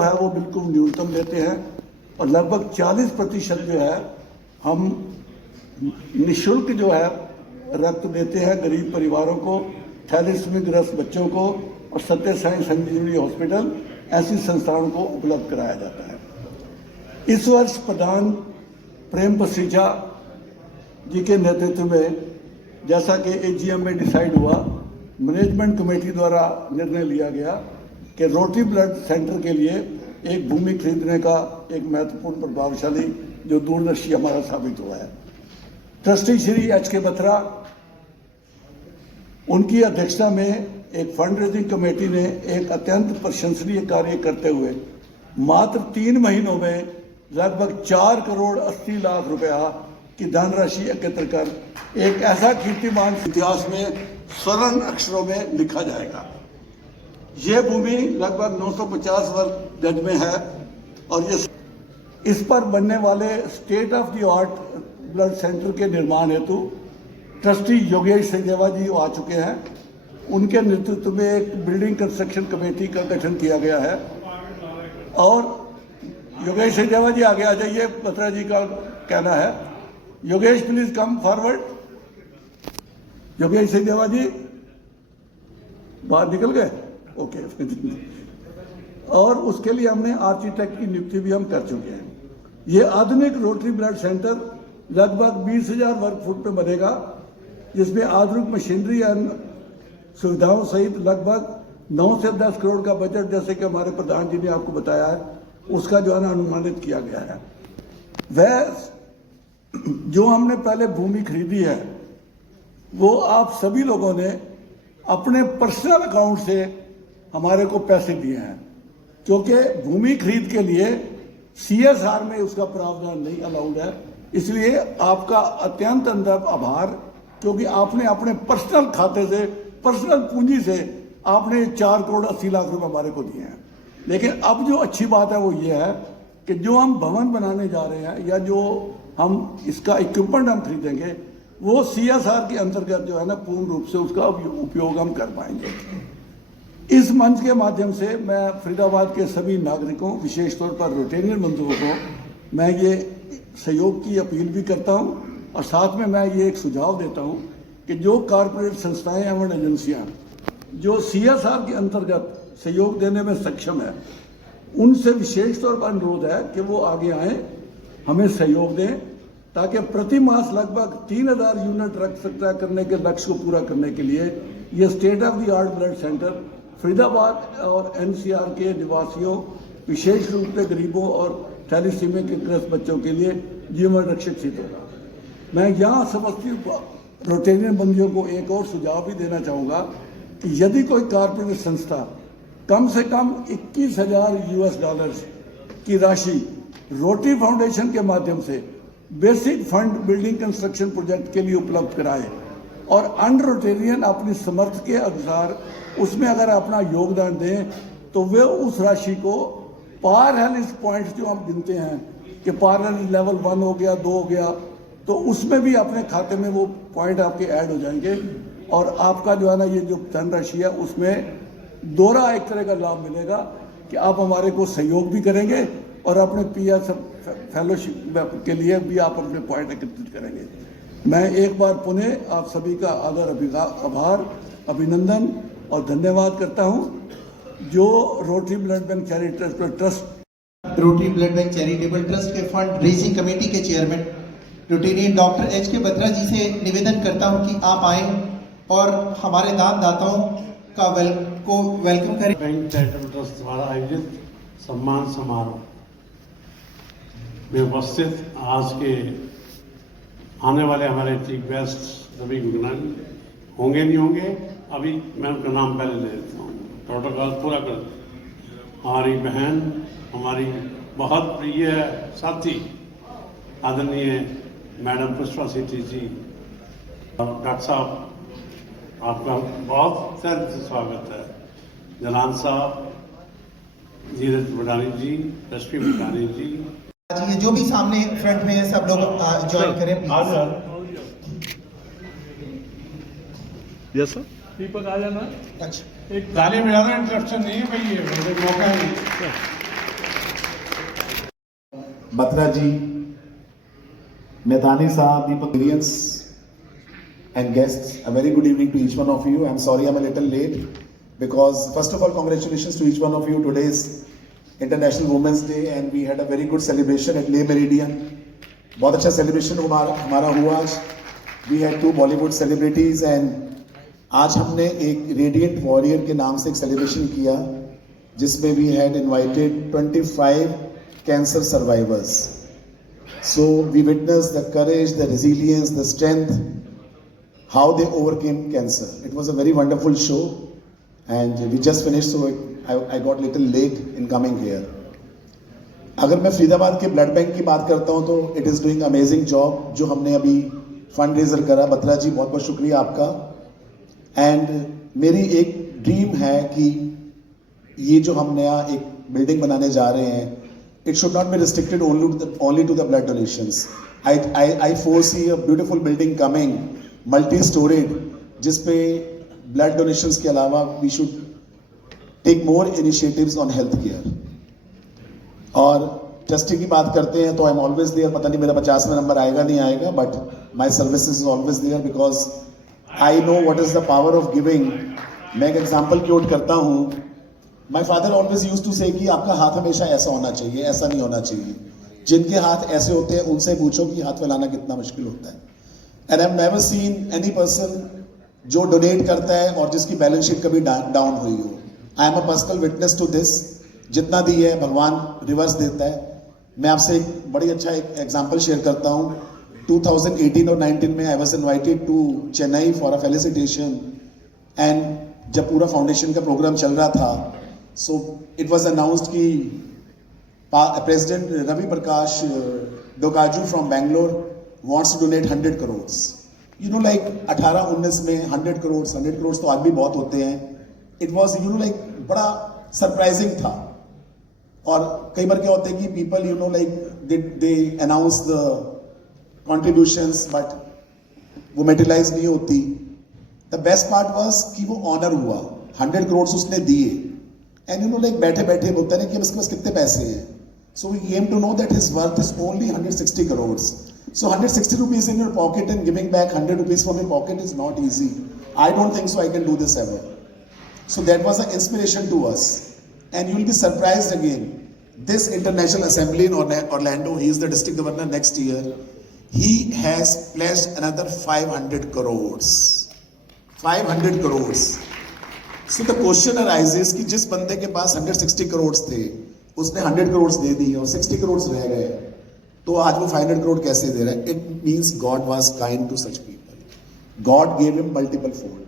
जो है वो बिल्कुल न्यूनतम देते हैं और लगभग 40% जो है हम निःशुल्क जो है रक्त देते हैं गरीब परिवारों को, थैलेसीमिया ग्रस्त बच्चों को और सत्य साई संजीवनी हॉस्पिटल ऐसी संस्थाओं को उपलब्ध कराया जाता है। इस वर्ष प्रधान प्रेम पसीजा जी के नेतृत्व में, जैसा कि एजीएम में डिसाइड हुआ, मैनेजमेंट कमेटी द्वारा निर्णय लिया गया कि रोटरी ब्लड सेंटर के लिए एक भूमि खरीदने का एक महत्वपूर्ण प्रभावशाली जो दूरदर्शी हमारा साबित हुआ है। Trustee Shri HK. बत्रा, उनकी अध्यक्षता में एक फंड रेजिंग कमेटी ने एक अत्यंत प्रशंसनीय कार्य करते हुए मात्र 3 महीनों में लगभग 4 करोड़ 80 लाख रुपया की धनराशि एकत्र कर एक ऐसा कीर्तिमान इतिहास में स्वर्ण अक्षरों में लिखा जाएगा। ये भूमि लगभग 950 वर्ग गज में है और ये इस पर बनने वाले state of the art blood centre के निर्माण हेतु ट्रस्टी योगेश सचदेवा जी आ चुके हैं। उनके नेतृत्व में एक बिल्डिंग कंस्ट्रक्शन कमेटी का गठन किया गया है और योगेश सचदेवा जी आगे आ जाइए, बत्रा जी का कहना है। Yogesh please come forward. Yogesh Sachdeva ji बाहर निकल गए, ओके। और उसके लिए हमने आर्किटेक्ट की नियुक्ति भी हम कर चुके हैं। ये आधुनिक रोटरी ब्लड सेंटर लगभग 20,000 वर्ग फुट पे बनेगा, जिसमें आधुनिक मशीनरी एंड सुविधाओं सहित लगभग 9 से 10 करोड़ का बजट, जैसे कि हमारे प्रधान जी ने आपको बताया है, उसका जो है ना अनुमानित किया गया है। वह जो हमने पहले भूमि खरीदी है वो आप सभी लोगों ने अपने पर्सनल अकाउंट से हमारे को पैसे दिए हैं, क्योंकि भूमि खरीद के लिए CSR में उसका प्रावधान नहीं अलाउड है। इसलिए आपका अत्यंत अंदर आभार, क्योंकि आपने अपने पर्सनल खाते से, पर्सनल पूंजी से आपने 4 करोड़ 80 लाख रुपए हमारे को दिए हैं। लेकिन अब जो अच्छी बात है वो ये है कि जो हम भवन बनाने जा रहे हैं या जो हम इसका इक्विपमेंट हम खरीदेंगे वो CSR के अंतर्गत जो है ना पूर्ण रूप से उसका उपयोग हम कर पाएंगे। इस मंच के माध्यम से मैं फरीदाबाद के सभी नागरिकों, विशेष तौर पर रोटेरियन बंधुओं को मैं ये सहयोग की अपील भी करता हूँ और साथ में मैं ये एक सुझाव देता हूँ कि जो कॉरपोरेट संस्थाएं एवं एजेंसियाँ जो CSR के अंतर्गत सहयोग देने में सक्षम है, उनसे विशेष तौर पर अनुरोध है कि वो आगे आएँ, हमें सहयोग दें, ताकि प्रति मास लगभग 3,000 यूनिट रक्त सप्लाई करने के लक्ष्य को पूरा करने के लिए ये state of the art blood centre Faridabad और NCR के निवासियों, विशेष रूप से गरीबों और थैलेसीमिया के ग्रस्त बच्चों के लिए जीवन रक्षक सिद्ध होगा। मैं यहाँ समस्त रोटेरियन बंदियों को एक और सुझाव भी देना चाहूँगा कि यदि कोई कॉर्पोरेट संस्था कम से कम $21,000 की राशि रोटरी फाउंडेशन के माध्यम से basic fund building construction project के लिए उपलब्ध कराए और अन्य रोटेरियन अपनी समर्थ के अनुसार उसमें अगर अपना योगदान दें तो वे उस राशि को पार हेल्थ पॉइंट्स जो हम गिनते हैं कि पार हेल्थ लेवल 1 हो गया, 2 हो गया, तो उसमें भी अपने खाते में वो पॉइंट आपके ऐड हो जाएंगे और आपका जो है ना ये जो धनराशि है उसमें दोहरा एक तरह का लाभ मिलेगा कि आप हमारे को सहयोग भी करेंगे और अपने PS फेलोशिप के लिए भी आप अपने पॉइंट एकत्रित करेंगे। मैं एक बार पुनः आप सभी का आभार, अभिनंदन और धन्यवाद करता हूं। जो rotary blood bank charitable trust, rotary blood bank charitable trust के फंड रेजिंग कमेटी के chairman rotarian doctor H K. Batra ji से निवेदन करता हूं कि आप आए और हमारे दान दाताओं का वेलकम करें। बैंक चैरिटेबल ट्रस्ट द्वारा आयोजित सम्मान समारोह में उपस्थित आज के आने वाले हमारे चीफ गेस्ट रवि गुगनानी होंगे नहीं होंगे, अभी मैं उनका नाम पहले ले देता हूँ, प्रोटोकॉल पूरा कर। हमारी बहन, हमारी बहुत प्रिय साथी आदरणीय मैडम पुष्पा सेठी जी, डॉक्टर साहब आपका बहुत से स्वागत है। जलान साहब, धीरज बडानी जी, रश्मि बडानी जी, ये जो भी सामने फ्रंट में है सब लोग ज्वाइन करें। यस सर, दीपक आ जाना। अच्छा, एक ताली में ज़्यादा इंटरप्शन नहीं है भाई, ये मौका है। बत्रा जी, Methani Saab, Deepak Guryans, and guests, a very good evening to each one of you. I'm sorry I'm a little late because first of all, congratulations to each one of you. Today is International Women's Day and we had a very good celebration at Le Meridian. बहुत अच्छा celebration हमारा हुआ आज. We had 2 Bollywood celebrities and आज हमने एक Radiant Warrior के नाम से एक celebration किया जिसमें we had invited 25 cancer survivors. So we witnessed the courage, the resilience, the strength, how they overcame cancer. It was a very wonderful show and we just finished, so I got a little late in coming here. अगर मैं फरीदाबाद के blood bank की बात करता हूं तो it is doing amazing job. जो हमने अभी फंड रेजर करा, बत्रा जी बहुत बहुत शुक्रिया आपका. एंड मेरी एक ड्रीम है कि ये जो हम नया एक बिल्डिंग बनाने जा रहे हैं, it should not be restricted only to the blood donations. I foresee a beautiful building coming, multi-storied, जिसपे blood donations के अलावा we should take more initiatives on health care. और ट्रस्टी की बात करते हैं तो आई एम ऑलवेज देयर. पता नहीं मेरा 50वां नंबर आएगा नहीं आएगा, but my services is always there because I know what is the power of giving. मैं एक एग्जांपल क्योट करता हूँ. My father always use to say कि आपका हाथ हमेशा ऐसा होना चाहिए, ऐसा नहीं होना चाहिए. जिनके हाथ ऐसे होते हैं उनसे पूछो कि हाथ फैलाना कितना मुश्किल होता है. And I have never seen any person जो डोनेट करता है और जिसकी बैलेंस शीट कभी डाउन हुई हो. I am a personal witness to this. जितना दी है भगवान रिवर्स देता है. मैं आपसे एक बड़ी अच्छा एक एग्जांपल शेयर करता हूँ. 2018 और 19 में I was invited to Chennai for a felicitation and जब पूरा फाउंडेशन का प्रोग्राम चल रहा था, सो इट वाज अनाउंस्ड कि president Ravi Prakash Dokaju from Bangalore wants to donate 100 crore. You know like 18-19 में 100 करोड़ तो आज भी बहुत होते हैं. It was you know like बड़ा सरप्राइजिंग था. और कई बार क्या होता है कि people you know like they announce the contributions but वो मेटेरियलाइज नहीं होती. द बेस्ट पार्ट वाज कि वो ऑनर हुआ. 100 करोड़ उसने दिए एंड यू नो लाइक बैठे बैठे बोलता है कि अब इसके पास कितने पैसे हैं. So we came to know that his worth is only 160 crore. So 160 rupees in your pocket and giving back 100 rupees from your pocket is not easy. I don't think so I can do this ever. So that was an inspiration to us, and you will be surprised again. This International Assembly in Orlando, he is the district governor next year. He has pledged another 500 crores. 500 crores. So the question arises कि जिस बंदे के पास 160 crores थे, उसने 100 crores दे दी और 60 crores रह गए, तो आज वो 500 crore कैसे दे रहा है? It means God was kind to such people. God gave him multiple fold.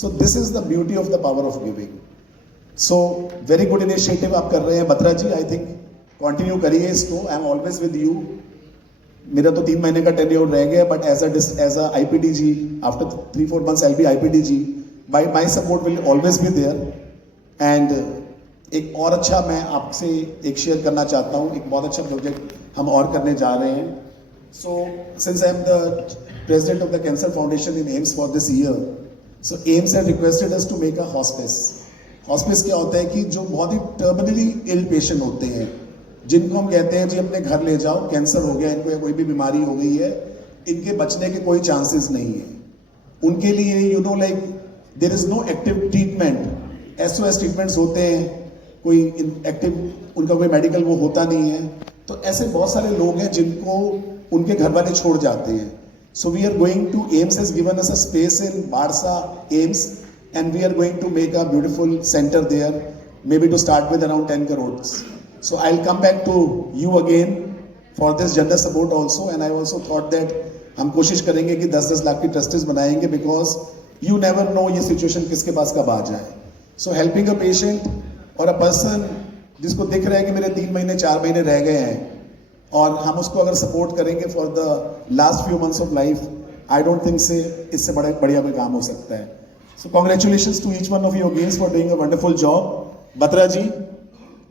So this is the beauty of the power of giving. So very good initiative आप कर रहे हैं बत्रा जी. I think continue करिए इसको. I am always with you. मेरा तो 3 महीने का टेन्योर रह गया, but as a IPDG after 3-4 months I'll be IPDG. My support will always be there. And एक और अच्छा मैं आपसे एक शेयर करना चाहता हूँ. एक बहुत अच्छा प्रोजेक्ट हम और करने जा रहे हैं. So since I am the president of the Cancer Foundation in AIIMS for this year, so AIIMS had requested us to make a hospice. Hospice क्या होता है कि जो बहुत ही टर्मिनली इल पेशेंट होते हैं, जिनको हम कहते हैं जी अपने घर ले जाओ, कैंसर हो गया इनको या कोई भी बीमारी हो गई है, इनके बचने के कोई चांसेस नहीं है. उनके लिए you know like there is no active treatment. SOS treatments होते हैं, कोई एक्टिव उनका कोई मेडिकल वो होता नहीं है. तो ऐसे बहुत सारे लोग हैं जिनको उनके घर वाले छोड़ जाते हैं. So we are going to, AIIMS has given us a space in Barsa, AIIMS, and we are going to make a beautiful center there, maybe to start with around 10 crores. So I'll come back to you again for this generous support also, and I also thought that हम कोशिश करेंगे कि 10-10 लाख की trustees बनाएंगे because you never know ये situation किसके पास कब आ जाए. So helping a patient or a person जिसको दिख रहा है कि मेरे 3 महीने 4 महीने रह गए हैं और हम उसको अगर सपोर्ट करेंगे for the last few months of life, I don't think से इससे बड़ा बढ़िया कोई काम हो सकता है. So congratulations to each one of your games for doing a wonderful job. Batra ji,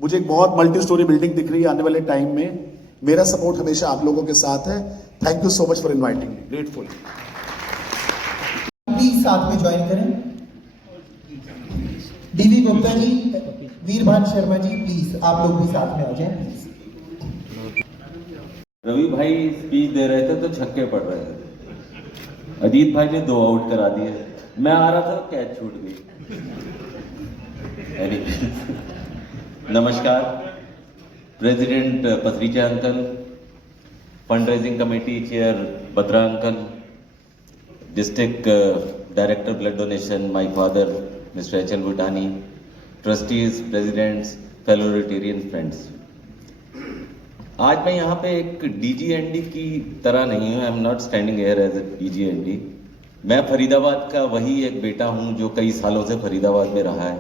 मुझे एक बहुत मल्टी स्टोरी बिल्डिंग दिख रही है आने वाले टाइम में. मेरा सपोर्ट हमेशा आप लोगों के साथ है. Thank you so much for inviting me. Grateful. Please साथ में ज्वाइन करें. डीवी गुप्ता जी, वीरभान शर्मा जी, प्लीज आप लोग भी साथ में आ जाएं. रवि भाई स्पीच दे रहे थे तो छक्के पड़ रहे थे, अजीत भाई ने 2 आउट करा दिए, मैं आ रहा था कैच छूट गई। नमस्कार, president Pathricha uncle, fund raising committee chair Batra uncle, district director blood donation my father mister H L Bhutani, trustees, presidents, fellow rotarian friends. आज मैं यहाँ पे एक डीजीएनडी की तरह नहीं हूँ, I am not standing here as a DGND. मैं फरीदाबाद का वही एक बेटा हूँ जो कई सालों से फरीदाबाद में रहा है,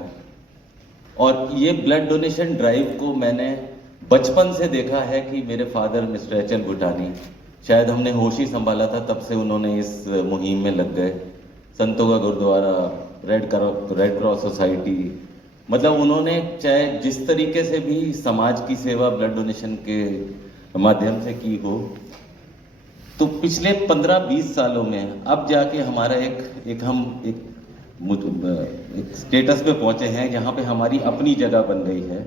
और ये ब्लड डोनेशन ड्राइव को मैंने बचपन से देखा है कि मेरे फादर मिस्टर एच एल भूटानी, शायद हमने होश ही संभाला था तब से उन्होंने इस मुहिम में लग गए। संतों का गुरुद्वारा, रेड क्रॉस सोसाइटी, मतलब उन्होंने चाहे जिस तरीके से भी समाज की सेवा ब्लड डोनेशन के माध्यम से की हो, तो पिछले 15-20 सालों में अब जाके हमारा एक स्टेटस पे पहुंचे हैं जहां पे हमारी अपनी जगह बन गई है।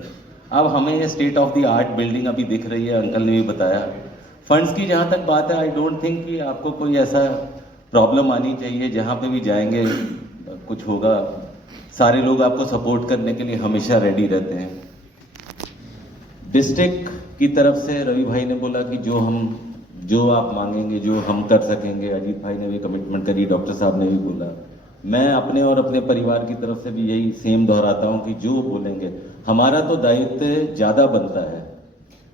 अब हमें ये state of the art building अभी दिख रही है, अंकल ने भी बताया। फंड्स की जहां तक बात है, आई डोंट थिंक कि आपको कोई ऐसा प्रॉब्लम आनी चाहिए। जहां पे भी जाएंगे कुछ होगा, सारे लोग आपको सपोर्ट करने के लिए हमेशा रेडी रहते हैं। डिस्ट्रिक्ट की तरफ से रवि भाई ने बोला कि जो आप मांगेंगे, जो हम कर सकेंगे, अजीत भाई ने भी कमिटमेंट करी, डॉक्टर साहब ने भी बोला। मैं अपने और अपने परिवार की तरफ से भी यही सेम दोहराता हूं कि जो बोलेंगे, हमारा तो दायित्व ज़्यादा बनता है,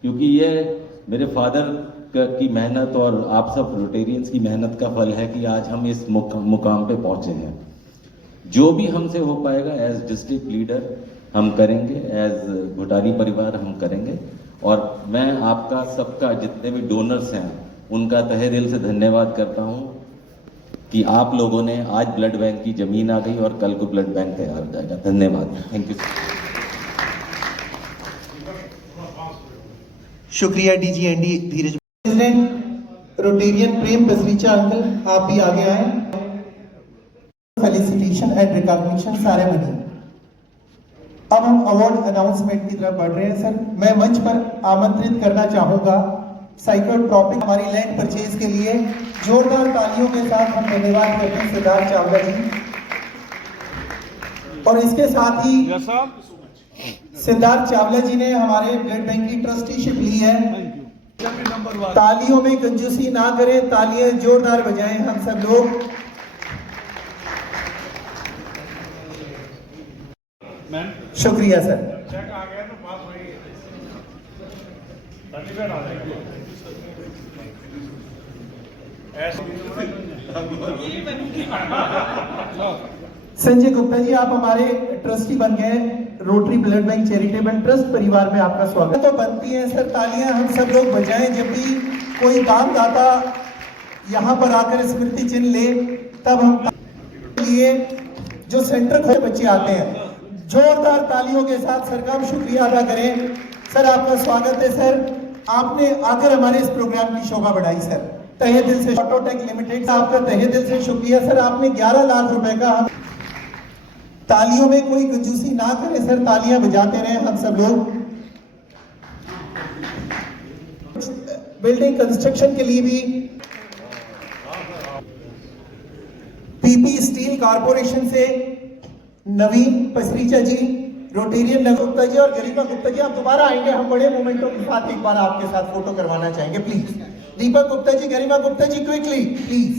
क्योंकि ये मेरे फादर की मेहनत और आप सब रोटेरियंस की मेहनत का फल है कि आज हम इस मुकाम पे पहुंचे हैं। जो भी हमसे हो पाएगा एज डिस्ट्रिक्ट लीडर हम करेंगे, एज भूटानी परिवार हम करेंगे। और मैं आपका सबका, जितने भी डोनर्स हैं, उनका तहे दिल से धन्यवाद करता हूं कि आप लोगों ने, आज ब्लड बैंक की जमीन आ गई और कल को ब्लड बैंक तैयार हो जाएगा। धन्यवाद, थैंक यू। शुक्रिया डीजीएनडी धीरज। प्रेसिडेंट रोटेरियन प्रेम पथरीचा अंकल, आप भी आगे आए। Felicitation and recognition ceremony. अब हम अवार्ड अनाउंसमेंट की तरफ बढ़ रहे हैं। सर, मैं मंच पर आमंत्रित करना चाहूंगा साइकोट्रॉपिक हमारी लैंड परचेज के लिए जोरदार तालियों के साथ हम धन्यवाद करते हैं सिद्धार्थ चावला जी। और इसके साथ ही सिद्धार्थ चावला जी ने हमारे ब्लड बैंक की ट्रस्टीशिप ली है। तालियों में कंजूसी ना करें, तालियां जोरदार बजाएं हम सब लोग। शुक्रिया सर। चेक आ गया तो पास होगी, सर्टिफिकेट आ जाएगा। संजय गुप्ता जी, आप हमारे ट्रस्टी बन गए rotary blood bank charitable trust परिवार में, आपका स्वागत। तो बनती है सर तालियां हम सब लोग बजाएं जब भी कोई दानदाता यहाँ पर आकर स्मृति चिन्ह ले, तब हम लिए जो सेंटर खोले बच्चे आते हैं, जोरदार तालियों के साथ सर का हम शुक्रिया अदा करें। सर, आपका स्वागत है सर, आपने आकर हमारे इस प्रोग्राम की शोभा बढ़ाई सर, तहे दिल से। ऑटोटेक लिमिटेड आपका तहे दिल से शुक्रिया सर, आपने 11 लाख रुपए का। तालियों में कोई कंजूसी ना करें सर, तालियां बजाते रहे हम सब लोग। बिल्डिंग कंस्ट्रक्शन के लिए भी पीपी स्टील कॉर्पोरेशन से नवीन पसरीचा जी, रोटेरियन गुप्ता जी और गरिमा गुप्ता जी, आप दोबारा आएंगे, हम बड़े मोमेंटों के साथ एक बार आपके साथ फोटो करवाना चाहेंगे, please. Deepak Gupta ji, Garima Gupta ji, quickly please.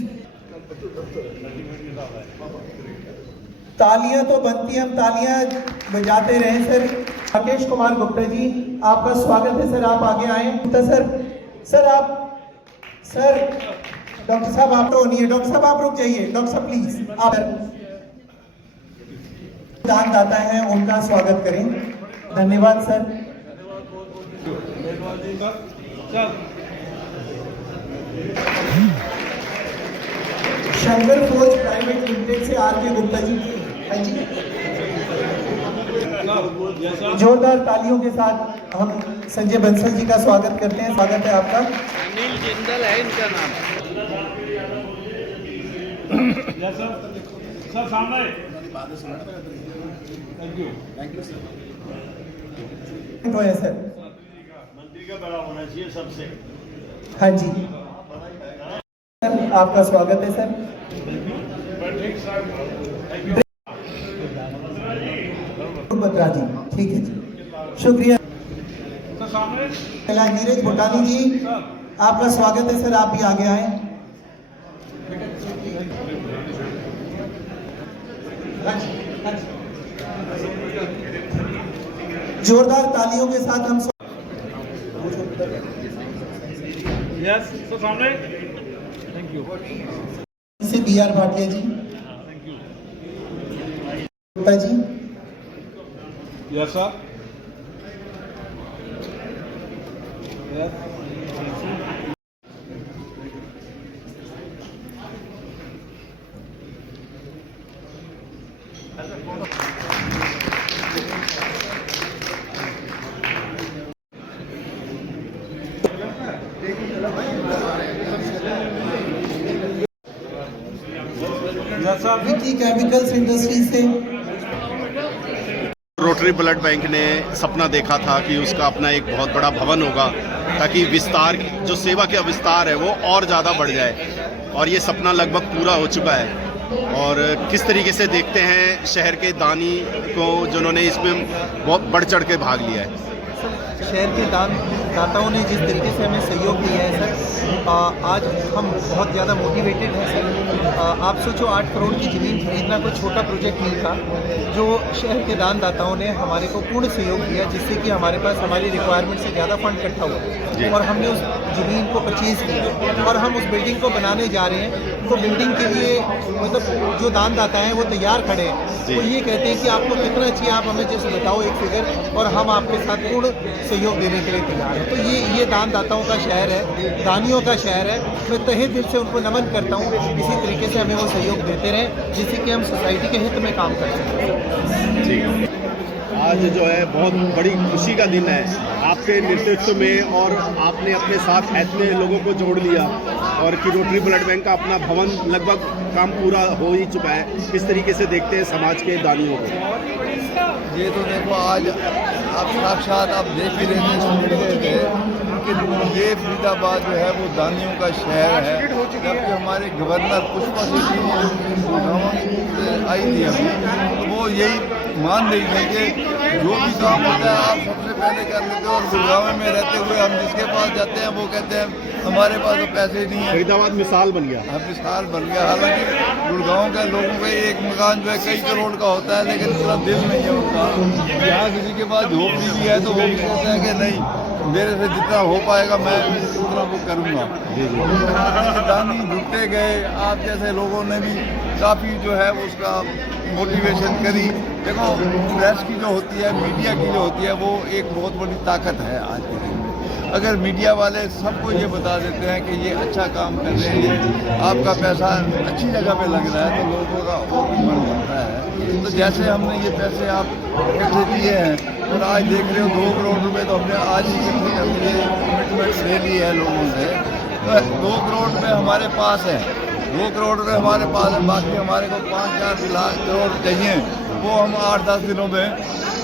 तालियां तो बनती हैं, हम तालियां बजाते रहे सर। राकेश कुमार गुप्ता जी, आपका स्वागत है सर, आप आगे आए। गुप्ता सर आप सर, डॉक्टर साहब आप तो नहीं है, डॉक्टर साहब आप रुक जाइए, डॉक्टर साहब प्लीज। आप दानदाता हैं, उनका स्वागत करें। धन्यवाद sir. Shankar forge private limited से आर.के. गुप्ता जी, हाँ जी, जोरदार तालियों के साथ हम संजय बंसल जी का स्वागत करते हैं। स्वागत है आपका। अनिल जिंदल है इनका नाम। सर सामने। Thank you sir. मंत्री का बड़ा होना चाहिए सबसे। हाँ जी सर, आपका स्वागत है सर। बत्रा जी, ठीक है जी, शुक्रिया। नीरज भुटानी जी, आपका स्वागत है सर, आप भी आगे आए। जोरदार तालियों के साथ हम यस सर सामने से B R. Bhatia ji, Gupta ji, yes sir Vicky chemicals industry से रोटरी ब्लड बैंक ने सपना देखा था कि उसका अपना एक बहुत बड़ा भवन होगा ताकि विस्तार जो सेवा का विस्तार है वो और ज़्यादा बढ़ जाए, और ये सपना लगभग पूरा हो चुका है। और किस तरीके से देखते हैं शहर के दानी को जिन्होंने इसमें बहुत बढ़ चढ़ के भाग लिया है। शहर के दाताओं ने जिस तरीके से हमें सहयोग दिया है सर, आज हम बहुत ज़्यादा मोटिवेटेड हैं सर। आप सोचो 8 करोड़ की ज़मीन खरीदना कोई छोटा प्रोजेक्ट नहीं था, जो शहर के दाताओं ने हमारे को पूर्ण सहयोग दिया, जिससे कि हमारे पास हमारी रिक्वायरमेंट से ज़्यादा फंड इकट्ठा हुआ और हमने उस ज़मीन को परचेज़ किया और हम उस बिल्डिंग को बनाने जा रहे हैं। तो बिल्डिंग के लिए मतलब जो दाता हैं वो तैयार खड़े हैं, वो ये कहते हैं कि आपको कितना चाहिए, आप हमें जैसे बताओ एक फिगर और हम आपके साथ पूर्ण सहयोग देने के लिए तैयार हैं। तो ये दाताओं का शहर है, दानियों का शहर है। मैं तहे दिल से उनको नमन करता हूँ, इसी तरीके से हमें वो सहयोग देते रहें जिससे कि हम सोसाइटी के हित में काम कर सकें। जी, आज जो है बहुत बड़ी खुशी का दिन है आपके नेतृत्व में, और आपने अपने साथ इतने लोगों को जोड़ लिया, और कि रोटरी ब्लड बैंक का अपना भवन लगभग काम पूरा हो ही चुका है। किस तरीके से देखते हैं समाज के दानियों को? ये तो देखो आज आप साक्षात आप देख ही रहे थे, सुन रहे थे कि ये फरीदाबाद जो है वो दानियों का शहर है। जबकि हमारे गवर्नर पुष्पा सिंह आई थी अभी, तो वो यही मान रही थी कि जो भी काम होता है आप सबसे पहले कर लेते हो, और गुड़गांव में रहते हुए हम जिसके पास जाते हैं वो कहते हैं हमारे पास तो पैसे नहीं है। फरीदाबाद मिसाल बन गया। अब मिसाल बन गया। हालांकि गुड़गांव के लोगों का एक मकान जो है कई करोड़ का होता है, लेकिन इतना दिल नहीं है उनका। यहाँ किसी के पास झोपड़ी भी है तो वो भी कहते हैं कि नहीं, मेरे से जितना हो पाएगा मैं उतना वो करूँगा। दानी जुटते गए, आप जैसे लोगों ने भी काफ़ी जो है उसका मोटिवेशन करी। देखो प्रेस की जो होती है, मीडिया की जो होती है, वो एक बहुत बड़ी ताकत है आज के दिन में। अगर मीडिया वाले सबको ये बता देते हैं कि ये अच्छा काम कर रहे हैं, आपका पैसा अच्छी जगह पे लग रहा है, तो लोगों का और भी मन बनता है। तो जैसे हमने ये पैसे आप इकट्ठे दिए हैं, और आज देख रहे हो 2 करोड़ रुपए तो हमने आज ही इकट्ठे कर लिए, कमिटमेंट ले ली है लोगों से। तो 2 करोड़ रुपये हमारे पास है, 2 करोड़ रुपये हमारे पास है। बाकी हमारे को 5-4 लाख करोड़ चाहिए, वो हम 8-10 दिनों में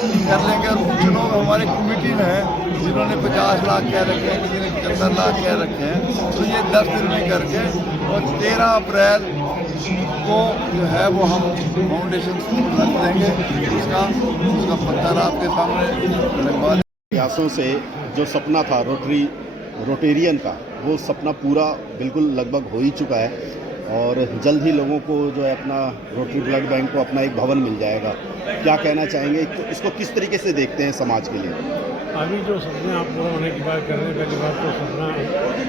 कर लेंगे। और कुछ लोग हमारे कमिटी में हैं जिन्होंने 50 लाख कह रखे हैं, किसी ने 75 लाख कह रखे हैं। तो ये 10 दिन में करके, और 13 अप्रैल को जो है वो हम फाउंडेशन रख देंगे। उसका पत्थर आपके सामने लगवा देंगे। प्रयासों से जो सपना था रोटेरियन का, वो सपना पूरा बिल्कुल लगभग हो ही चुका है, और जल्द ही लोगों को जो है अपना रोटरी ब्लड बैंक को अपना एक भवन मिल जाएगा। क्या कहना चाहेंगे, इसको किस तरीके से देखते हैं समाज के लिए? अभी जो सपने आप पूरा होने की बात कर रहे हैं, पहली बात तो सपना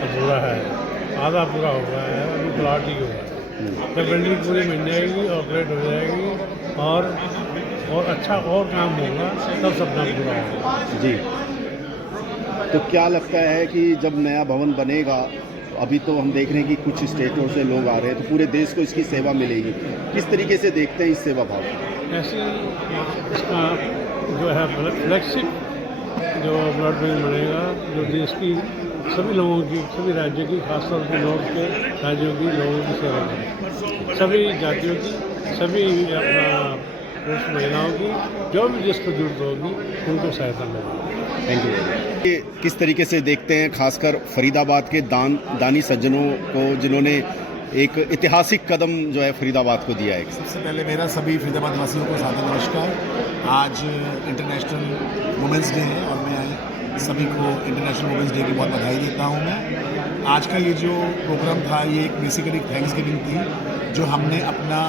अधूरा है, आधा पूरा हो गया है, अभी प्लाट ही हुआ है। जब बिल्डिंग पूरी मिल जाएगी, ऑपरेट हो जाएगी और अच्छा और काम होगा, तब सपना पूरा होगा। जी, तो क्या लगता है कि जब नया भवन बनेगा, अभी तो हम देख रहे हैं कि कुछ स्टेटों से लोग आ रहे हैं, तो पूरे देश को इसकी सेवा मिलेगी, किस तरीके से देखते हैं इस सेवा भाव को? ऐसे इसका जो है फ्लैगशिप जो ब्लड बैंक बनेगा, जो देश की सभी लोगों की, सभी राज्यों की, खासतौर पर नॉर्थ के राज्यों की लोगों की सेवा करें, सभी जातियों की, सभी अपना पुरुष महिलाओं की, जो भी जिसको जरूरत होगी उनको सहायता मिलेगी। Thank you. किस तरीके से देखते हैं खासकर फरीदाबाद के दानी सज्जनों को जिन्होंने एक ऐतिहासिक कदम जो है फरीदाबाद को दिया है? सबसे पहले मेरा सभी फरीदाबाद वासियों को सादर नमस्कार। आज इंटरनेशनल वुमेंस डे है और मैं सभी को इंटरनेशनल वुमेंस डे की बहुत बधाई देता हूँ। मैं आज का ये जो प्रोग्राम था ये एक बेसिकली थैंक्स गिविंग थी, जो हमने अपना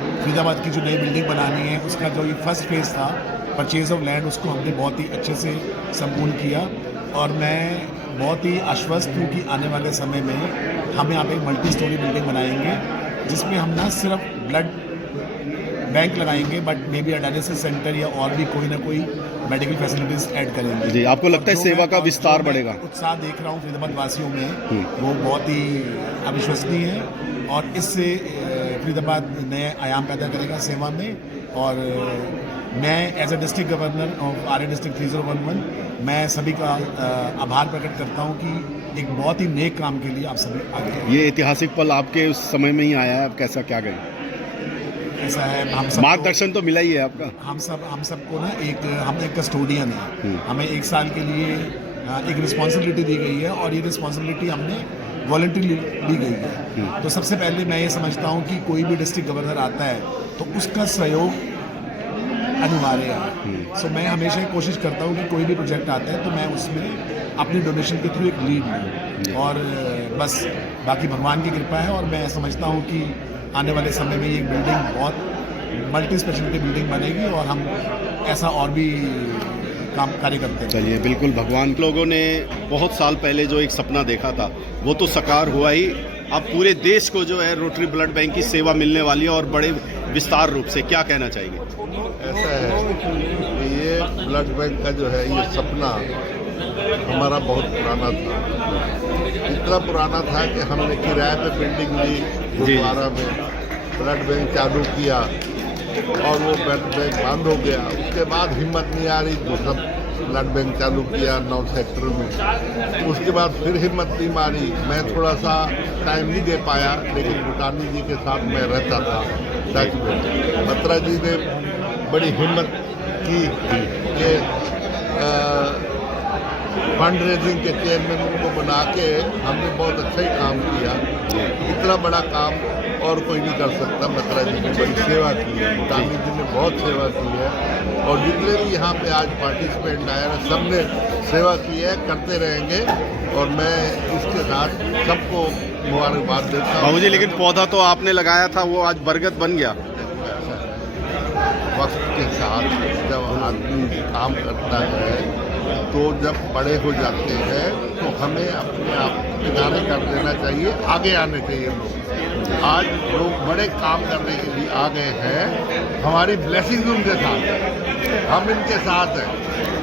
फरीदाबाद की जो नई बिल्डिंग बनानी है उसका जो ये फर्स्ट फेज़ था परचेज ऑफ लैंड, उसको हमने बहुत ही अच्छे से संपूर्ण किया और मैं बहुत ही आश्वस्त हूँ कि आने वाले समय में हम यहाँ पे एक मल्टी स्टोरी बिल्डिंग बनाएंगे जिसमें हम ना सिर्फ ब्लड बैंक लगाएंगे but may be dialysis centre या और भी कोई ना कोई मेडिकल फैसिलिटीज ऐड करेंगे। जी, आपको लगता है सेवा का विस्तार बढ़ेगा? उत्साह देख रहा हूँ फरीदाबाद वासियों में, वो बहुत ही अविश्वसनीय है और इससे फरीदाबाद नए आयाम पैदा करेगा सेवा में। और मैं as a district governor of Arya district 3011 मैं सभी का आभार प्रकट करता हूँ कि एक बहुत ही नेक काम के लिए आप सभी आगे हैं। ये ऐतिहासिक पल आपके उस समय में ही आया है, अब कैसा क्या करें? ऐसा है, हम सब मार्गदर्शन तो मिला ही है आपका। हम सबको ना हम एक कस्टोडियन है, हमें 1 साल के लिए एक रिस्पॉन्सिबिलिटी दी गई है और ये रिस्पॉन्सिबिलिटी हमने वॉलंटरी ली गई है। तो सबसे पहले मैं ये समझता हूँ कि कोई भी डिस्ट्रिक्ट गवर्नर आता है तो उसका सहयोग अनिवार्य है। सो मैं हमेशा कोशिश करता हूँ कि कोई भी प्रोजेक्ट आता है तो मैं उसमें अपनी डोनेशन के थ्रू एक लीड लूँ और बस बाकी भगवान की कृपा है। और मैं समझता हूँ कि आने वाले समय में ये बिल्डिंग बहुत मल्टी स्पेशलिटी बिल्डिंग बनेगी और हम ऐसा और भी काम कार्य करते हैं। चलिए, बिल्कुल भगवान। लोगों ने बहुत साल पहले जो एक सपना देखा था वो तो साकार हुआ ही। अब पूरे देश को जो है रोटरी ब्लड बैंक की सेवा मिलने वाली है और बड़े विस्तार रूप से, क्या कहना चाहिए? ऐसा है कि ये ब्लड बैंक का जो है ये सपना हमारा बहुत पुराना था। इतना पुराना था कि हमने किराए पे बिल्डिंग ली गुरुद्वारा में, ब्लड बैंक चालू किया और वो ब्लड बैंक बंद हो गया। उसके बाद हिम्मत नहीं आ रही, दूसरा ब्लड बैंक चालू किया 9 सेक्टर में। उसके बाद फिर हिम्मत नहीं मारी, मैं थोड़ा सा टाइम नहीं दे पाया, लेकिन भूटानी जी के साथ मैं रहता था टच में। बत्रा जी ने बड़ी हिम्मत की कि फंड रेजिंग के चेयरमैन उनको बना के हमने बहुत अच्छा ही काम किया। इतना बड़ा काम और कोई नहीं कर सकता। बत्रा जी ने बड़ी सेवा की है, भूटानी जी ने बहुत सेवा की है और जितने भी यहाँ पे आज पार्टिसिपेंट आए हैं सब ने सेवा की है, करते रहेंगे और मैं इसके साथ सबको मुबारकबाद देता हूँ। बाबूजी, लेकिन पौधा तो आपने लगाया था वो आज बरगद बन गया। वक्त के साथ जब आदमी काम करता है तो जब बड़े हो जाते हैं तो हमें अपने आप किनारे कर देना चाहिए, आगे आने चाहिए लोग। आज लोग बड़े काम करने के लिए आ गए हैं, हमारी ब्लेसिंग उनके साथ है, हम इनके साथ हैं,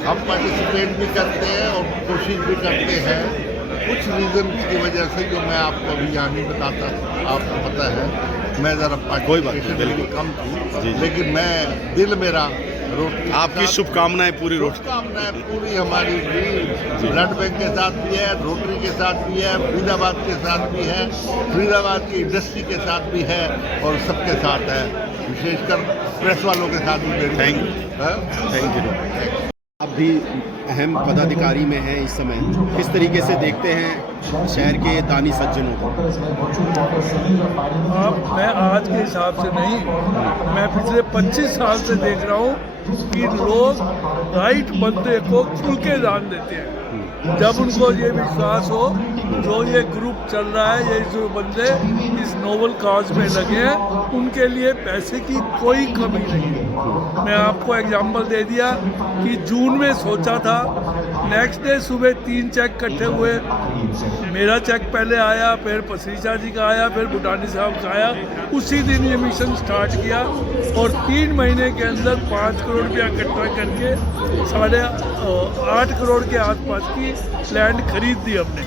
हम पार्टिसिपेट भी करते हैं और कोशिश भी करते हैं। कुछ रीज़न की वजह से जो मैं आपको अभी यहाँ नहीं बताता, आपको पता है मैं ज़रा पार्टिसिपेशन कम थी, लेकिन मैं दिल मेरा आपकी शुभकामनाएं पूरी शुभकामनाएं पूरी हमारी भी ब्लड बैंक के साथ भी है, रोटरी के साथ भी है, फरीदाबाद के साथ भी है, फरीदाबाद की इंडस्ट्री के साथ भी है और सबके साथ है, विशेषकर प्रेस वालों के साथ भी। Thank you. आप भी अहम पदाधिकारी में हैं इस समय, किस तरीके से देखते हैं शहर के दानी सज्जनों को? मैं आज के हिसाब से नहीं, मैं पिछले 25 साल से देख रहा हूँ कि लोग राइट बंदे को खुल के दान देते हैं जब उनको ये विश्वास हो जो ये ग्रुप चल रहा है, ये जो बंदे इस नोबल काज में लगे हैं उनके लिए पैसे की कोई कमी नहीं है। मैं आपको एग्जांपल दे दिया कि जून में सोचा था, नेक्स्ट डे सुबह 3 चेक इकट्ठे हुए, मेरा चेक पहले आया, फिर पसरीचा जी का आया, फिर भूटानी साहब का आया। उसी दिन ये मिशन स्टार्ट किया और 3 महीने के अंदर 5 करोड़ रुपया इकट्ठा करके 8.5 करोड़ के आसपास की लैंड खरीद दी हमने।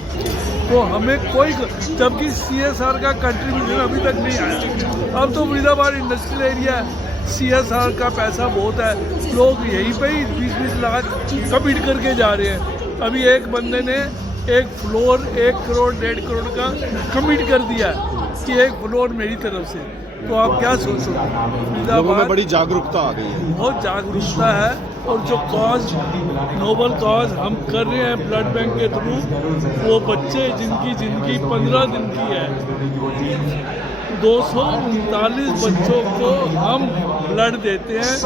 तो हमें कोई, जबकि CSR का कंट्रीब्यूशन अभी तक नहीं आया। अब तो फरीदाबाद इंडस्ट्रियल एरिया है, CSR का पैसा बहुत है, लोग यहीं पे ही 20-20 लाख कमिट करके जा रहे हैं। अभी एक बंदे ने एक फ्लोर 1 करोड़ 1.5 करोड़ का कमिट कर दिया है कि एक फ्लोर मेरी तरफ से। तो आप क्या सोचोगे? लोगों में बड़ी जागरूकता आ गई है, बहुत जागरूकता है और जो कॉज नोबल कॉज हम कर रहे हैं ब्लड बैंक के थ्रू, वो बच्चे जिनकी ज़िंदगी 15 दिन की है, 239 बच्चों को हम ब्लड देते हैं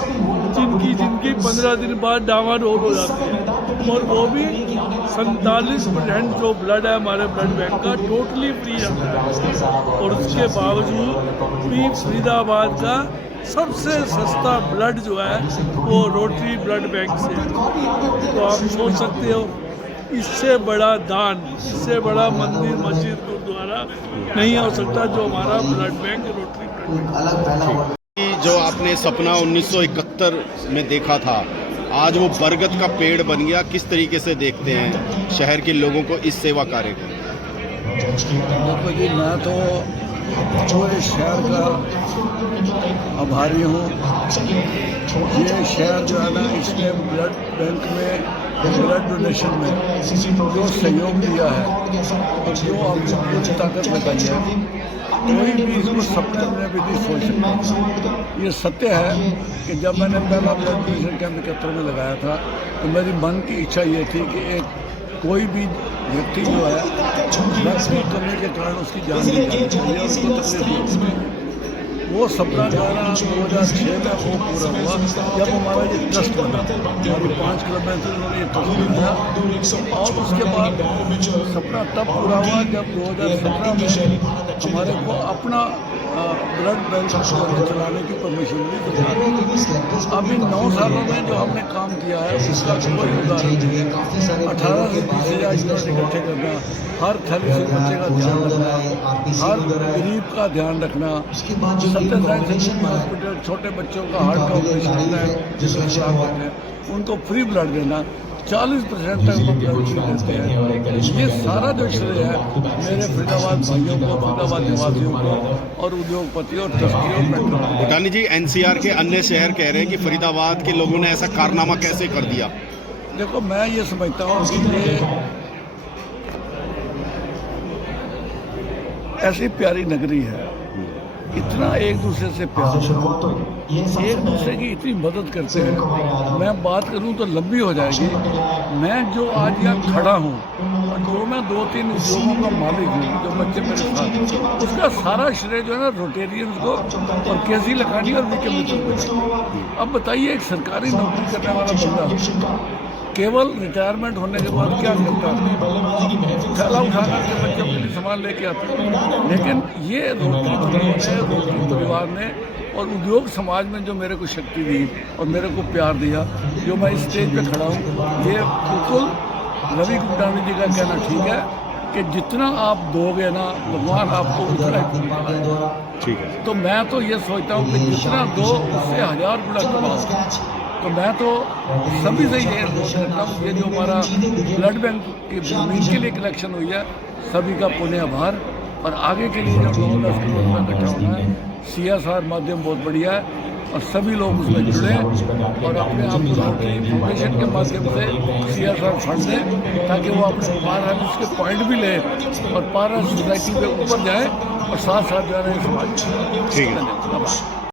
जिनकी ज़िंदगी 15 दिन बाद डामाडोल हो जाती है, और वो भी 47% जो ब्लड है हमारे ब्लड बैंक का टोटली फ्री है। और उसके बावजूद भी फरीदाबाद का सबसे सस्ता ब्लड जो है वो रोटरी ब्लड बैंक से है। तो आप सोच सकते हो इससे बड़ा दान, इससे बड़ा मंदिर, मस्जिद, गुरुद्वारा नहीं हो सकता जो हमारा blood bank rotary blood bank. जो आपने सपना 1971 में देखा था, आज वो बरगद का पेड़ बन गया। किस तरीके से देखते हैं शहर के लोगों को इस सेवा कार्य को? देखो जी, मैं तो पूरे शहर का आभारी हूँ। ये शहर जो है ना, इसने ब्लड बैंक में, ब्लड डोनेशन में जो सहयोग दिया है और जो अपनी पूरी ताकत लगाई है, कोई भी इसको सपने में भी नहीं सोच सकता। ये सत्य है कि जब मैंने पहला ब्लड डोनेशन कैंप 71 में लगाया था, तो मेरी मन की इच्छा ये थी कि एक कोई भी व्यक्ति जो है ड्रग्स की कमी के कारण उसकी जान नहीं जानी चाहिए और उसको तकलीफ नहीं होती। वो सपना जो है ना 2006 में वो पूरा हुआ जब हमारा ये ट्रस्ट बना। हमारी 5 क्लब में उन्होंने ये ट्रस्ट बनाया, और उसके बाद सपना तब पूरा हुआ जब 2017 में हमारे को अपना ब्लड बैंक चलाने की परमिशन मिली। अभी 9 सालों में जो हमने काम किया है उसका कोई उदाहरण नहीं है। 18 से 20,000 यूनिट इकट्ठे करना, हर थैली से बच्चे का ध्यान रखना, हर गरीब का ध्यान रखना, हॉस्पिटल छोटे बच्चों का हार्ट का ऑपरेशन होता है जिसमें खराब होते हैं, उनको फ्री ब्लड देना, 40% तक हम ब्लड देते हैं। ये सारा जो श्रेय है मेरे फरीदाबाद भाइयों को, फरीदाबाद निवासियों को और उद्योगपतियों और ट्रस्टियों को। भूटानी जी, एनसीआर के अन्य शहर कह रहे हैं कि फरीदाबाद के लोगों ने ऐसा कारनामा कैसे कर दिया? देखो, मैं ये समझता हूँ कि ये ऐसी प्यारी नगरी है, इतना एक दूसरे से प्यार, एक दूसरे की इतनी मदद करते हैं। मैं बात करूं तो लंबी हो जाएगी। मैं जो आज यहाँ खड़ा हूँ और जो मैं 2-3 उद्योगों का मालिक हूँ, जो बच्चे मेरे साथ, उसका सारा श्रेय जो है ना रोटेरियंस को और केसी लखानी और वीके मित्तल को। अब बताइए, एक सरकारी नौकरी करने वाला बंदा केवल रिटायरमेंट होने के बाद क्या करता है? थैला उठा करके बच्चों के लिए सामान लेके आता है। लेकिन ये रोटरी परिवार ने और उद्योग समाज में जो मेरे को शक्ति दी और मेरे को प्यार दिया, जो मैं इस स्टेज पे खड़ा हूँ, ये बिल्कुल रवि गुप्तानी जी का कहना ठीक है कि जितना आप दोगे ना, भगवान आपको उतना ही देगा। ठीक है। तो मैं तो ये सोचता हूँ कि जितना दो उससे 1000 गुना कमाओ। तो मैं तो सभी से ये अनुरोध करता हूँ, ये जो हमारा ब्लड बैंक की ज़मीन के लिए कलेक्शन हुई है, सभी का पुण्य आभार। और आगे के लिए जो 9-10 करोड़ रुपये इकट्ठा होना है, CSR माध्यम बहुत बढ़िया है और सभी लोग उसमें जुड़े और अपने आप को फाउंडेशन के माध्यम से CSR फंड दें, ताकि वो अपने पारा के पॉइंट भी ले और पारा सोसाइटी पे ऊपर जाए और साथ साथ जा रहे हैं समाज। ठीक है।